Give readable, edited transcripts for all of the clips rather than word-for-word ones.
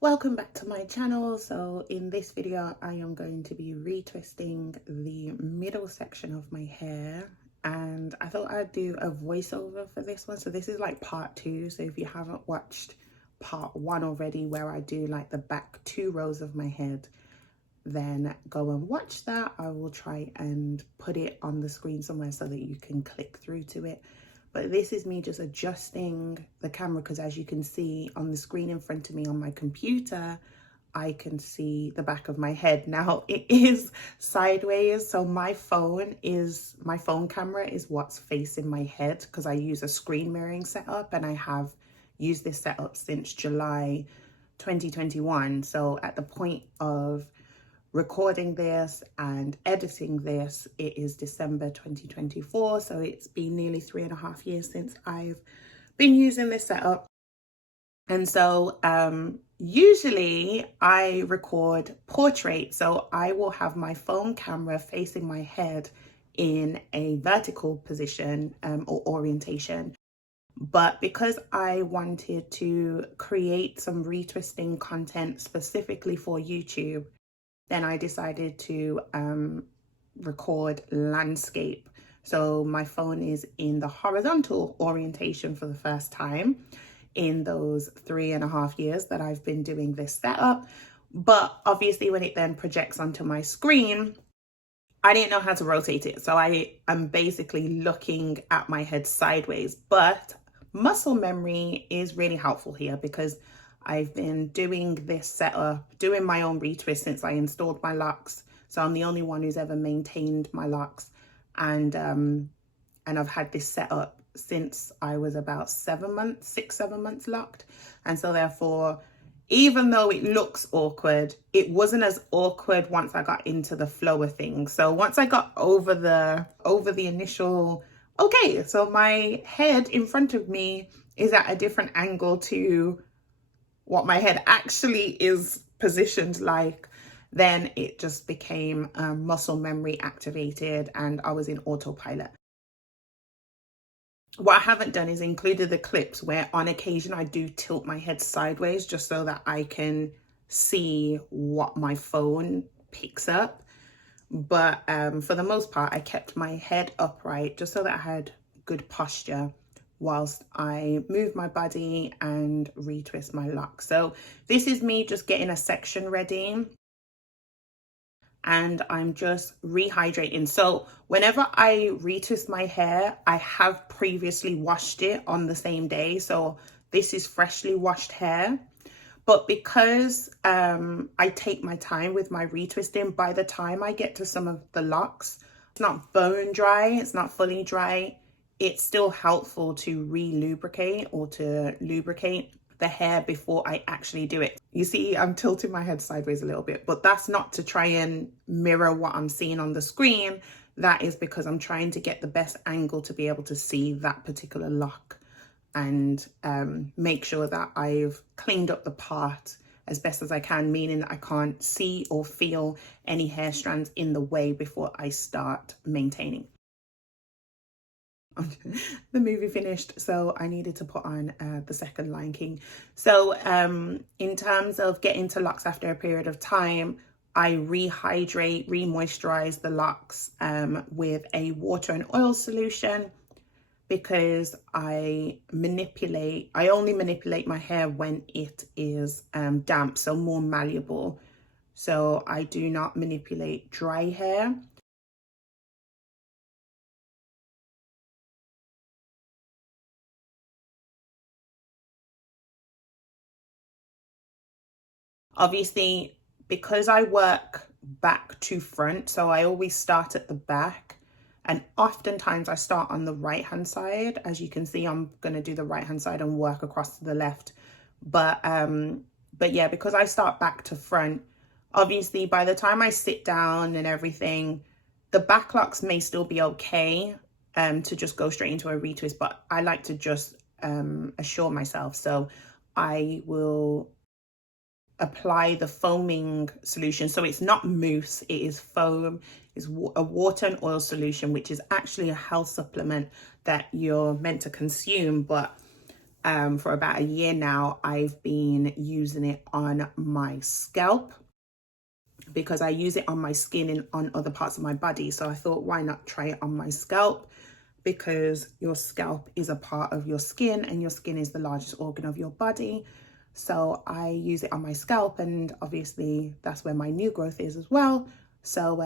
Welcome back to my channel. So in this video I am going to be retwisting the middle section of my hair, and I thought I'd do a voiceover for this one. So this is like part 2, so if you haven't watched part 1 already, where I do like the back 2 rows of my head, then go and watch that. I will try and put it on the screen somewhere so that you can click through to it. But this is me just adjusting the camera, because as you can see on the screen in front of me on my computer, I can see the back of my head. Now it is sideways, so my phone camera is what's facing my head, because I use a screen mirroring setup, and I have used this setup since July 2021. So at the point of recording this and editing this, it is December 2024, so it's been nearly 3.5 years since I've been using this setup. And so usually I record portrait, so I will have my phone camera facing my head in a vertical position or orientation. But because I wanted to create some retwisting content specifically for YouTube, then I decided to record landscape. So my phone is in the horizontal orientation for the first time in those 3.5 years that I've been doing this setup. But obviously when it then projects onto my screen, I didn't know how to rotate it. So I am basically looking at my head sideways. But muscle memory is really helpful here, because I've been doing this setup, doing my own retwist since I installed my Locs. So I'm the only one who's ever maintained my Locs, and I've had this setup since I was about 7 months, 6-7 months locked. And so therefore, even though it looks awkward, it wasn't as awkward once I got into the flow of things. So once I got over the initial, okay, so my head in front of me is at a different angle to what my head actually is positioned like, then it just became muscle memory activated and I was in autopilot. What I haven't done is included the clips where on occasion I do tilt my head sideways just so that I can see what my phone picks up. But for the most part, I kept my head upright just so that I had good posture whilst I move my body and retwist my lock. So this is me just getting a section ready, and I'm just rehydrating. So whenever I retwist my hair, I have previously washed it on the same day. So this is freshly washed hair. But because I take my time with my retwisting, by the time I get to some of the locks, it's not bone dry, it's not fully dry. It's still helpful to re-lubricate or to lubricate the hair before I actually do it. You see, I'm tilting my head sideways a little bit, but that's not to try and mirror what I'm seeing on the screen. That is because I'm trying to get the best angle to be able to see that particular lock and make sure that I've cleaned up the part as best as I can, meaning that I can't see or feel any hair strands in the way before I start maintaining. The movie finished, so I needed to put on the second Lion King. So in terms of getting to locks after a period of time, I rehydrate, re-moisturize the locks with a water and oil solution, because I only manipulate my hair when it is damp, so more malleable. So I do not manipulate dry hair. Obviously, because I work back to front, so I always start at the back, and oftentimes I start on the right hand side. As you can see, I'm going to do the right hand side and work across to the left. But yeah, because I start back to front, obviously by the time I sit down and everything, the back locks may still be okay to just go straight into a retwist, but I like to just assure myself. So I will apply the foaming solution. So it's not mousse, it is foam. It's a water and oil solution, which is actually a health supplement that you're meant to consume. But for about a year now, I've been using it on my scalp because I use it on my skin and on other parts of my body. So I thought, why not try it on my scalp? Because your scalp is a part of your skin and your skin is the largest organ of your body. So I use it on my scalp, and obviously that's where my new growth is as well. So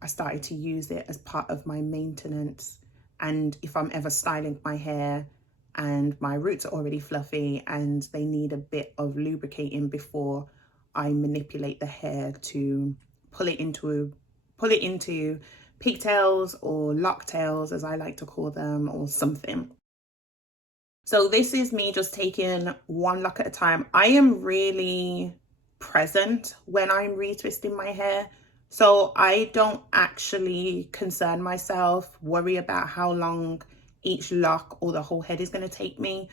I started to use it as part of my maintenance. And if I'm ever styling my hair and my roots are already fluffy and they need a bit of lubricating before I manipulate the hair to pull it into pigtails or locktails, as I like to call them, or something. So this is me just taking one lock at a time. I am really present when I'm retwisting my hair. So I don't actually concern myself, worry about how long each lock or the whole head is going to take me.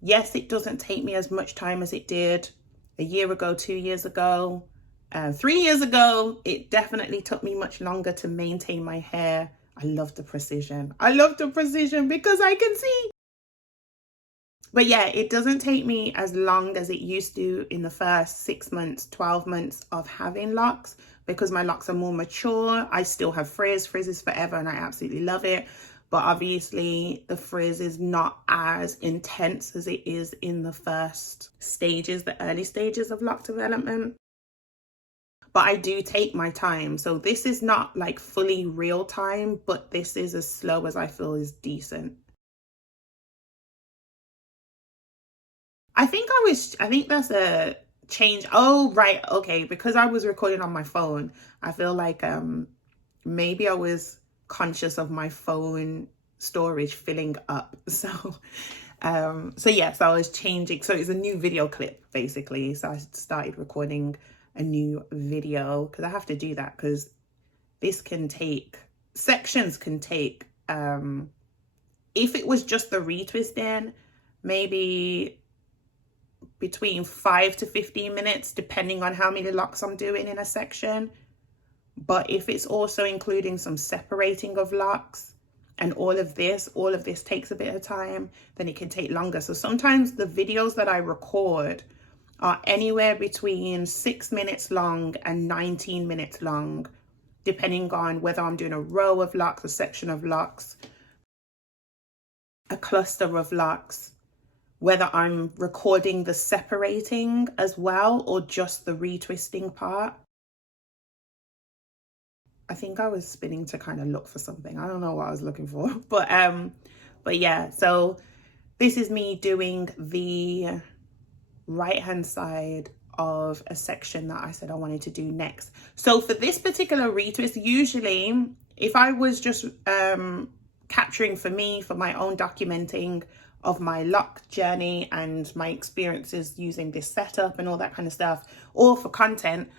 Yes, it doesn't take me as much time as it did a year ago, 2 years ago, 3 years ago. It definitely took me much longer to maintain my hair. I love the precision. I love the precision because I can see. But yeah, it doesn't take me as long as it used to in the first 6 months, 12 months of having locks, because my locks are more mature. I still have frizz. Frizz is forever and I absolutely love it. But obviously the frizz is not as intense as it is in the first stages, the early stages of lock development. But I do take my time. So this is not like fully real time, but this is as slow as I feel is decent. I think that's a change. Oh, right. Okay. Because I was recording on my phone, I feel like maybe I was conscious of my phone storage filling up. So yes, I was changing. So it's a new video clip basically. So I started recording a new video because I have to do that because this can take, sections can take, if it was just the retwisting, maybe between 5 to 15 minutes, depending on how many locks I'm doing in a section. But if it's also including some separating of locks and all of this takes a bit of time, then it can take longer. So sometimes the videos that I record are anywhere between 6 minutes long and 19 minutes long, depending on whether I'm doing a row of locks, a section of locks, a cluster of locks, whether I'm recording the separating as well or just the retwisting part. I think I was spinning to kind of look for something. I don't know what I was looking for, but yeah, so this is me doing the right hand side of a section that I said I wanted to do next. So for this particular retwist, usually if I was just capturing for me, for my own documenting of my lock journey and my experiences using this setup and all that kind of stuff, or for content,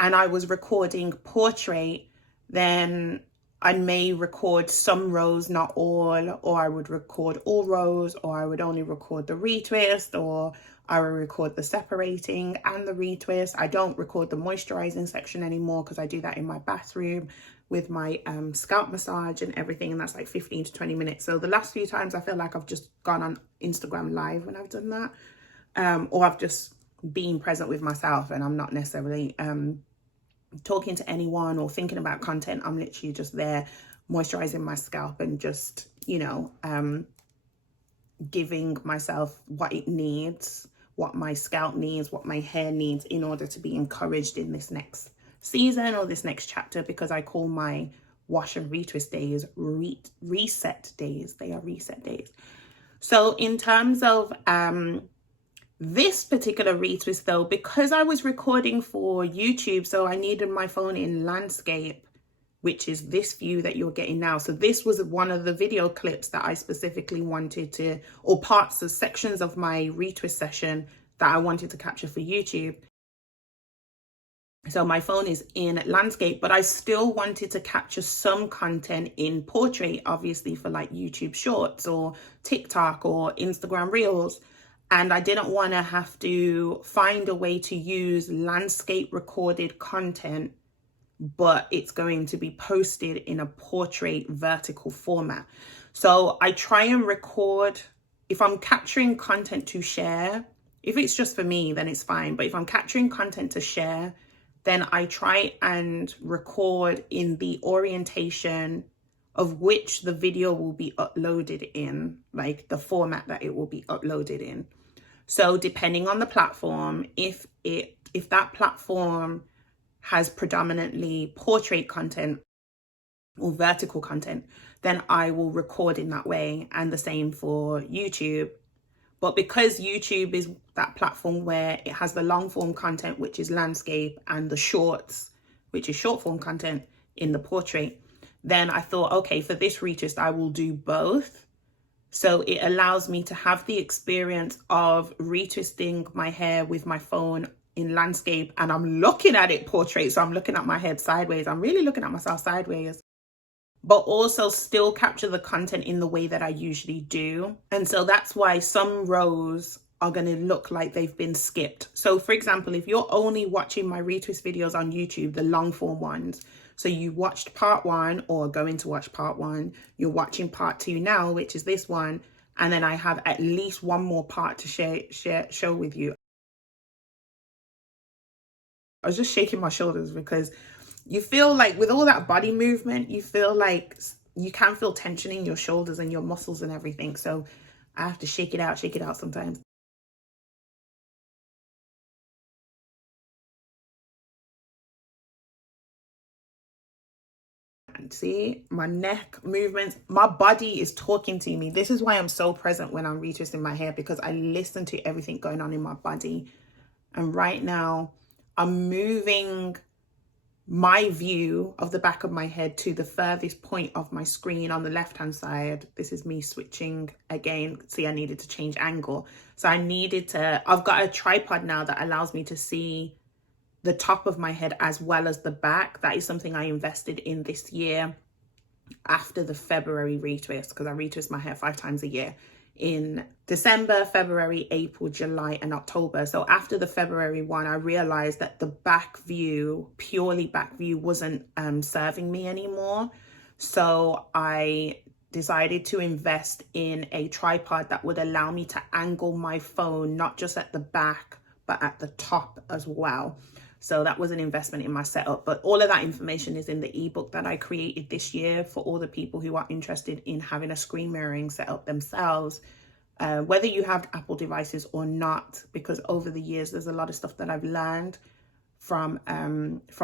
and I was recording portrait, then I may record some rows, not all, or I would record all rows, or I would only record the retwist, or I will record the separating and the retwist. I don't record the moisturizing section anymore because I do that in my bathroom with my scalp massage and everything, and that's like 15 to 20 minutes. So the last few times I feel like I've just gone on Instagram live when I've done that, or I've just been present with myself and I'm not necessarily talking to anyone or thinking about content. I'm literally just there moisturizing my scalp and just, you know, giving myself what it needs, what my scalp needs, what my hair needs in order to be encouraged in this next season or this next chapter, because I call my wash and retwist days reset days. They are reset days. So in terms of this particular retwist though, because I was recording for YouTube, so I needed my phone in landscape, which is this view that you're getting now. So this was one of the video clips that I specifically wanted to, or parts of sections of my retwist session that I wanted to capture for YouTube. So my phone is in landscape, but I still wanted to capture some content in portrait, obviously for like YouTube shorts or TikTok or Instagram reels. And I didn't want to have to find a way to use landscape recorded content, but it's going to be posted in a portrait vertical format. So I try and record if I'm capturing content to share, if it's just for me, then it's fine. But if I'm capturing content to share, then I try and record in the orientation of which the video will be uploaded in, like the format that it will be uploaded in. So depending on the platform, if that platform has predominantly portrait content or vertical content, then I will record in that way, and the same for YouTube. But because YouTube is that platform where it has the long form content, which is landscape, and the shorts, which is short form content in the portrait, then I thought, okay, for this retwist, I will do both. So it allows me to have the experience of retwisting my hair with my phone in landscape, and I'm looking at it portrait. So I'm looking at my head sideways. I'm really looking at myself sideways, but also still capture the content in the way that I usually do. And so that's why some rows are going to look like they've been skipped. So for example, if you're only watching my retwist videos on YouTube, the long form ones, so you watched part 1 or going to watch part 1, you're watching part 2 now, which is this one, and then I have at least one more part to show with you. I was just shaking my shoulders because you feel like with all that body movement, you feel like you can feel tension in your shoulders and your muscles and everything. So I have to shake it out sometimes. And see my neck movements, my body is talking to me. This is why I'm so present when I'm retwisting my hair, because I listen to everything going on in my body. And right now I'm moving my view of the back of my head to the furthest point of my screen on the left hand side. This is me switching again. See, I needed to change angle. So I've got a tripod now that allows me to see the top of my head as well as the back. That is something I invested in this year after the February retwist, because I retwist my hair 5 times a year, in December, February, April, July, and October. So after the February one, I realized that the back view, purely back view, wasn't serving me anymore. So I decided to invest in a tripod that would allow me to angle my phone, not just at the back, but at the top as well. So that was an investment in my setup. But all of that information is in the ebook that I created this year for all the people who are interested in having a screen mirroring setup themselves, whether you have Apple devices or not, because over the years, there's a lot of stuff that I've learned from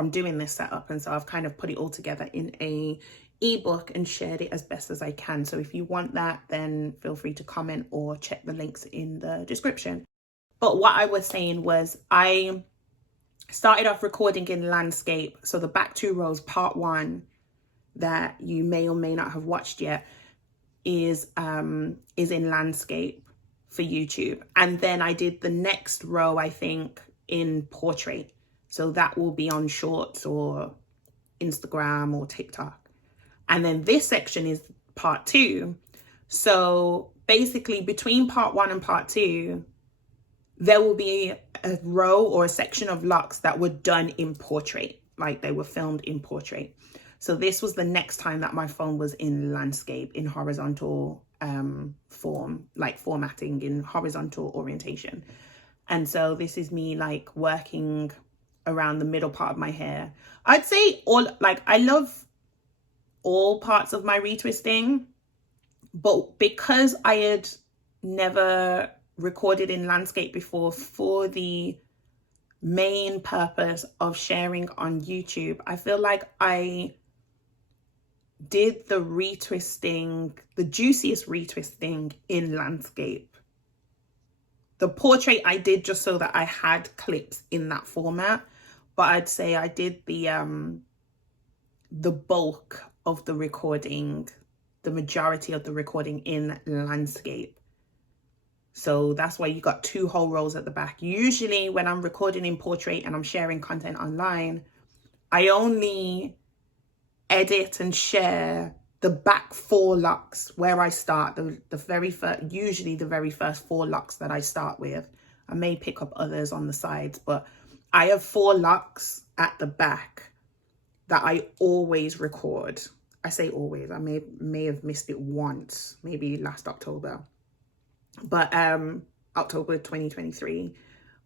doing this setup. And so I've kind of put it all together in a ebook and shared it as best as I can. So if you want that, then feel free to comment or check the links in the description. But what I was saying was I started off recording in landscape. So the back 2 rows, part 1, that you may or may not have watched yet, is in landscape for YouTube. And then I did the next row, I think, in portrait. So that will be on Shorts or Instagram or TikTok. And then this section is part 2. So basically between part 1 and part 2, there will be a row or a section of locks that were done in portrait, like they were filmed in portrait. So this was the next time that my phone was in landscape, in horizontal form, like formatting in horizontal orientation. And so this is me like working around the middle part of my hair. I'd say I love all parts of my retwisting, but because I had never recorded in landscape before for the main purpose of sharing on YouTube, I feel like I did the retwisting, the juiciest retwisting in landscape. The portrait I did just so that I had clips in that format, but I'd say I did the bulk of the recording, the majority of the recording in landscape. So that's why you got 2 whole rows at the back. Usually when I'm recording in portrait and I'm sharing content online, I only edit and share the back 4 locks where I start, the very first, usually the very first 4 locks that I start with. I may pick up others on the sides, but I have 4 locks at the back that I always record. I say always, I may have missed it once, maybe last October. but October 2023.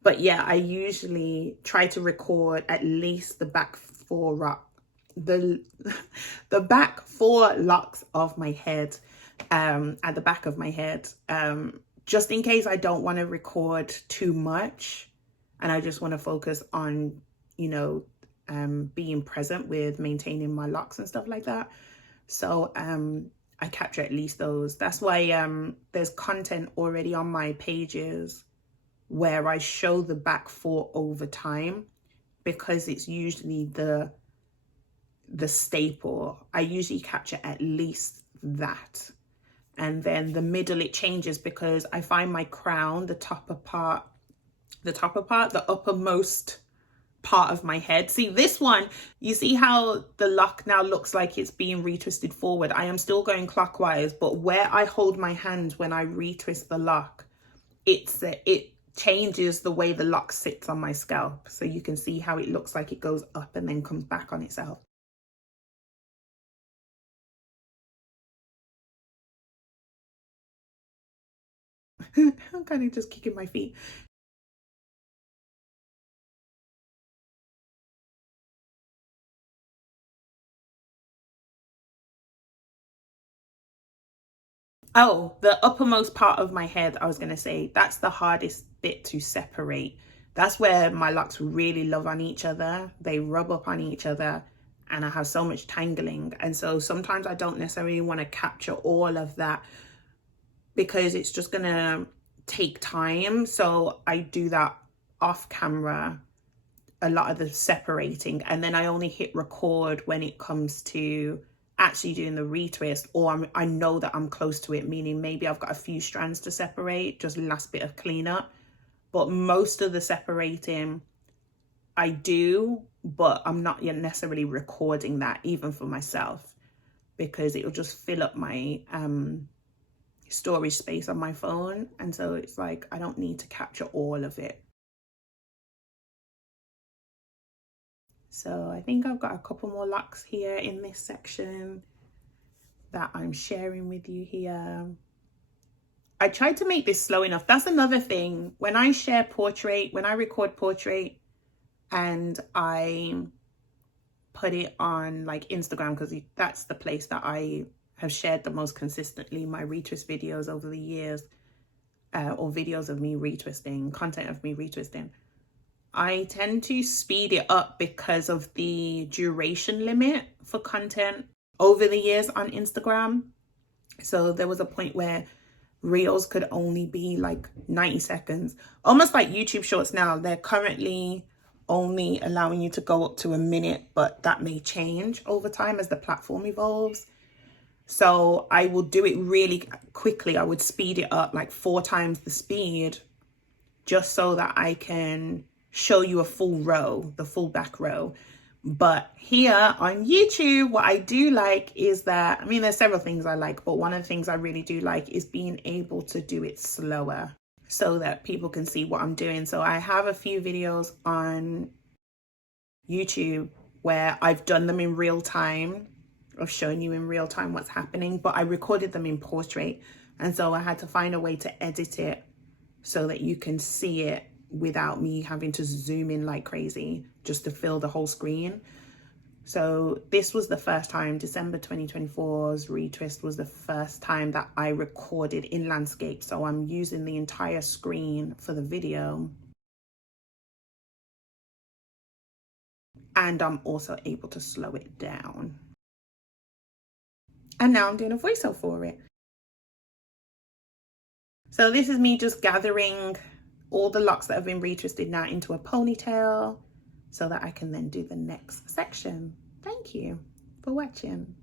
But yeah, I usually try to record at least the back the back 4 locks of my head, at the back of my head, just in case I don't want to record too much and I just want to focus on, you know, being present with maintaining my locks and stuff like that. So I capture at least those. That's why there's content already on my pages where I show the back 4 over time, because it's usually the staple. I usually capture at least that. And then the middle, it changes because I find my crown, the uppermost part of my head. See this one, you see how the lock now looks like it's being retwisted forward. I am still going clockwise, but where I hold my hand when I retwist the lock, it changes the way the lock sits on my scalp. So you can see how it looks like it goes up and then comes back on itself. I'm kind of just kicking my feet. Oh, the uppermost part of my head, I was going to say, that's the hardest bit to separate. That's where my locks really love on each other. They rub up on each other and I have so much tangling. And so sometimes I don't necessarily want to capture all of that because it's just going to take time. So I do that off camera, a lot of the separating, and then I only hit record when it comes to actually doing the retwist, or I know that I'm close to it, meaning maybe I've got a few strands to separate, just last bit of cleanup. But most of the separating I do, but I'm not yet necessarily recording that even for myself, because it'll just fill up my storage space on my phone. And so it's like, I don't need to capture all of it. So I think I've got a couple more locks here in this section that I'm sharing with you here. I tried to make this slow enough. That's another thing. When I share portrait, when I record portrait and I put it on like Instagram, because that's the place that I have shared the most consistently my retwist videos over the years, or videos of me retwisting, content of me retwisting. I tend to speed it up because of the duration limit for content over the years on Instagram. So there was a point where reels could only be like 90 seconds, almost like YouTube shorts now. They're currently only allowing you to go up to a minute, but that may change over time as the platform evolves. So I will do it really quickly. I would speed it up like 4 times the speed, just so that I can show you a full row, the full back row. But here on YouTube, what I do like is that, I mean, there's several things I like, but one of the things I really do like is being able to do it slower so that people can see what I'm doing. So I have a few videos on YouTube where I've done them in real time, of showing you in real time what's happening, but I recorded them in portrait. And so I had to find a way to edit it so that you can see it without me having to zoom in like crazy just to fill the whole screen. So this was the first time, December 2024's retwist was the first time that I recorded in landscape. So I'm using the entire screen for the video. And I'm also able to slow it down. And now I'm doing a voiceover for it. So this is me just gathering all the locks that have been retwisted now into a ponytail so that I can then do the next section. Thank you for watching.